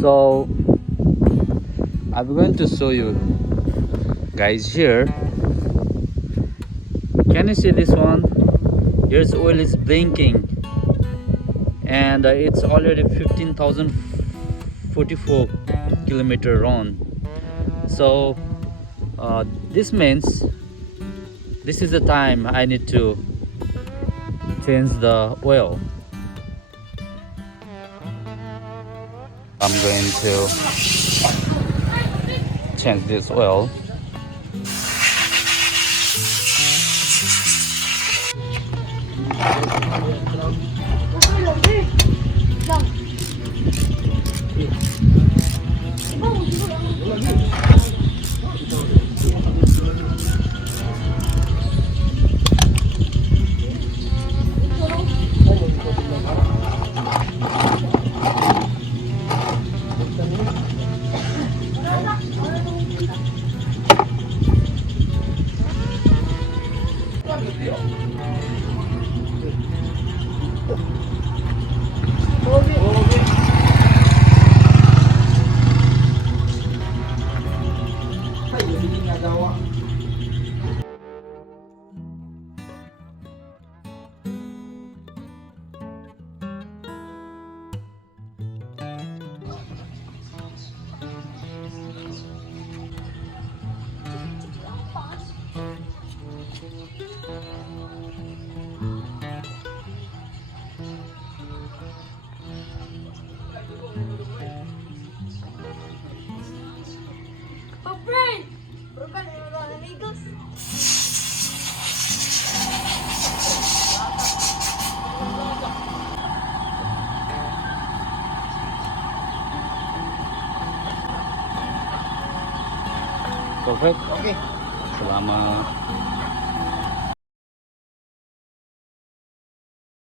So I'm going to show you guys here. Can you see this one? Here's oil is blinking, and it's already 15,044 kilometer run. So this means this is the time I need to change the oil. I'm going to change this oil. Perfect. Okay. Salamat.